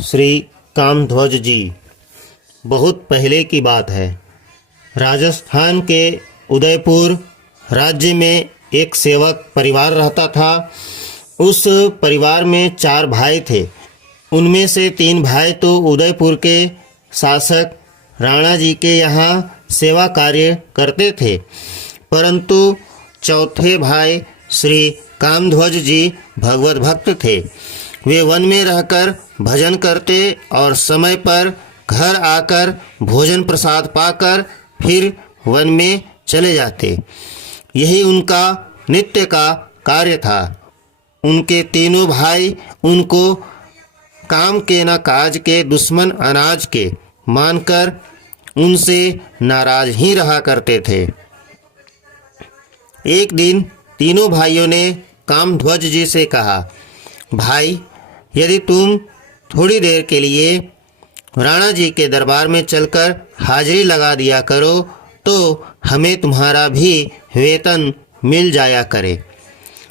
श्री कामध्वज जी। बहुत पहले की बात है। राजस्थान के उदयपुर राज्य में एक सेवक परिवार रहता था। उस परिवार में 4 भाई थे। उनमें से 3 भाई तो उदयपुर के शासक राणा जी के यहाँ सेवा कार्य करते थे, परंतु चौथे भाई श्री कामध्वज जी भगवत भक्त थे। वे वन में रहकर भजन करते और समय पर घर आकर भोजन प्रसाद पाकर फिर वन में चले जाते। यही उनका नित्य का कार्य था। उनके तीनों भाई उनको काम के न काज के दुश्मन अनाज के मानकर उनसे नाराज ही रहा करते थे। एक दिन तीनों भाइयों ने कामध्वज जी से कहा, भाई, यदि तुम थोड़ी देर के लिए राणा जी के दरबार में चलकर हाजिरी लगा दिया करो तो हमें तुम्हारा भी वेतन मिल जाया करे,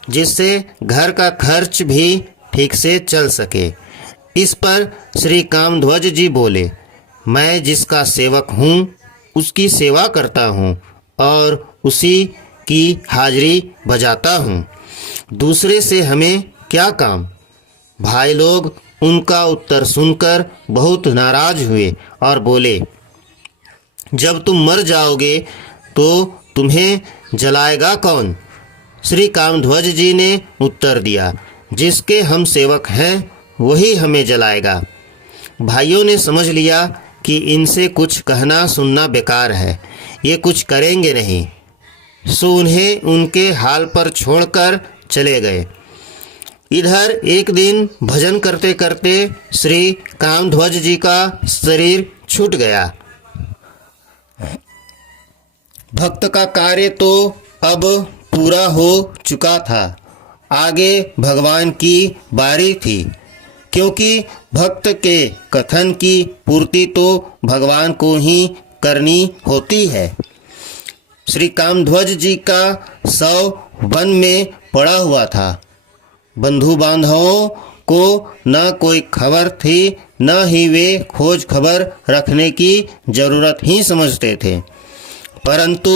जिससे घर का खर्च भी ठीक से चल सके। इस पर श्री कामध्वज जी बोले, मैं जिसका सेवक हूँ उसकी सेवा करता हूँ और उसी की हाजिरी बजाता हूँ, दूसरे से हमें क्या काम। भाई लोग उनका उत्तर सुनकर बहुत नाराज हुए और बोले, जब तुम मर जाओगे तो तुम्हें जलाएगा कौन। श्री कामध्वज जी ने उत्तर दिया, जिसके हम सेवक हैं वही हमें जलाएगा। भाइयों ने समझ लिया कि इनसे कुछ कहना सुनना बेकार है, ये कुछ करेंगे नहीं, सो उन्हें उनके हाल पर छोड़कर चले गए। इधर एक दिन भजन करते करते श्री कामध्वज जी का शरीर छूट गया। भक्त का कार्य तो अब पूरा हो चुका था, आगे भगवान की बारी थी, क्योंकि भक्त के कथन की पूर्ति तो भगवान को ही करनी होती है। श्री कामध्वज जी का शव वन में पड़ा हुआ था। बंधु बांधवों को न कोई खबर थी, न ही वे खोज खबर रखने की जरूरत ही समझते थे। परंतु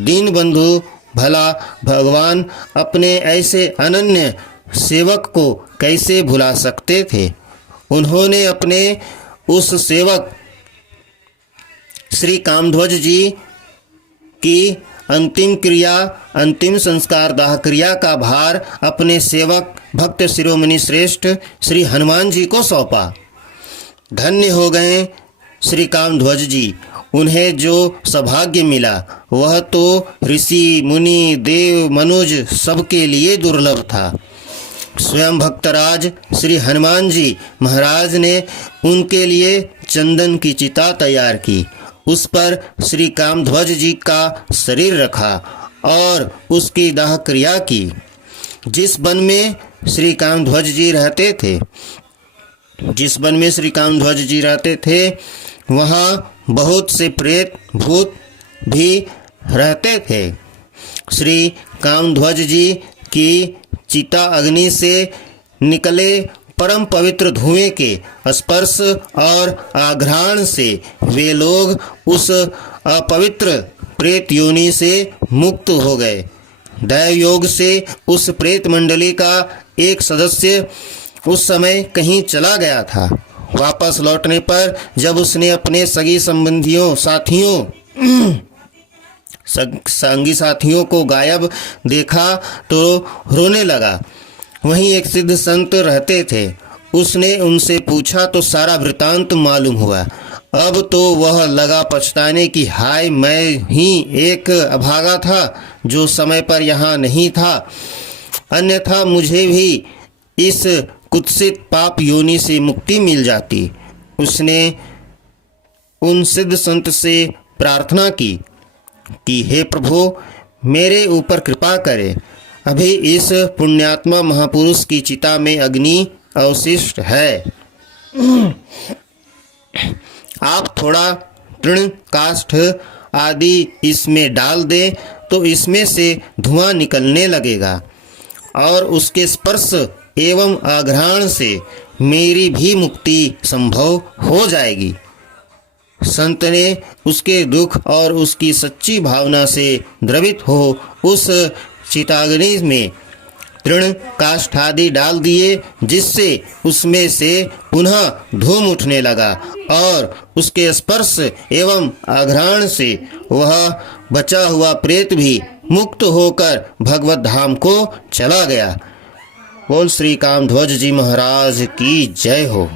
दीन बंधु भला भगवान अपने ऐसे अनन्य सेवक को कैसे भुला सकते थे। उन्होंने अपने उस सेवक श्री कामध्वज जी की अंतिम क्रिया, अंतिम संस्कार दाह क्रिया का भार अपने सेवक भक्त शिरोमणि श्रेष्ठ श्री हनुमान जी को सौंपा। धन्य हो गए श्री कामध्वज जी। उन्हें जो सौभाग्य मिला वह तो ऋषि मुनि देव मनुज सबके लिए दुर्लभ था। स्वयं भक्तराज श्री हनुमान जी महाराज ने उनके लिए चंदन की चिता तैयार की, उस पर श्री कामध्वज जी का शरीर रखा और उसकी दाह क्रिया की। जिस वन में श्री कामध्वज जी रहते थे, वहाँ बहुत से प्रेत भूत भी रहते थे। श्री कामध्वज जी की चिता अग्नि से निकले परम पवित्र धुएं के स्पर्श और आघ्राण से वे लोग उस अपवित्र प्रेत योनि से मुक्त हो गए। दैव योग से उस प्रेत मंडली का एक सदस्य उस समय कहीं चला गया था। वापस लौटने पर जब उसने अपने सगी संबंधियों संगी साथियों को गायब देखा तो रोने लगा। वहीं एक सिद्ध संत रहते थे। उसने उनसे पूछा तो सारा वृतांत मालूम हुआ। अब तो वह लगा पछताने की, हाय, मैं ही एक अभागा था जो समय पर यहाँ नहीं था, अन्यथा मुझे भी इस कुत्सित पाप योनि से मुक्ति मिल जाती। उसने उन सिद्ध संत से प्रार्थना की कि हे प्रभु, मेरे ऊपर कृपा करें। अभी इस पुण्यात्मा महापुरुष की चिता में अग्नि अवशिष्ट है। आप थोड़ा तृण काष्ठ आदि इसमें डाल दें तो इसमें से धुआं निकलने लगेगा और उसके स्पर्श एवं आघ्राण से मेरी भी मुक्ति संभव हो जाएगी। संत ने उसके दुख और उसकी सच्ची भावना से द्रवित हो उस चिताग्नि में तृण काष्ठ आदि डाल दिए, जिससे उसमें से पुनः धूम उठने लगा और उसके स्पर्श एवं आघ्राण से वह बचा हुआ प्रेत भी मुक्त होकर भगवत धाम को चला गया। बोल श्री कामध्वज जी महाराज की जय हो।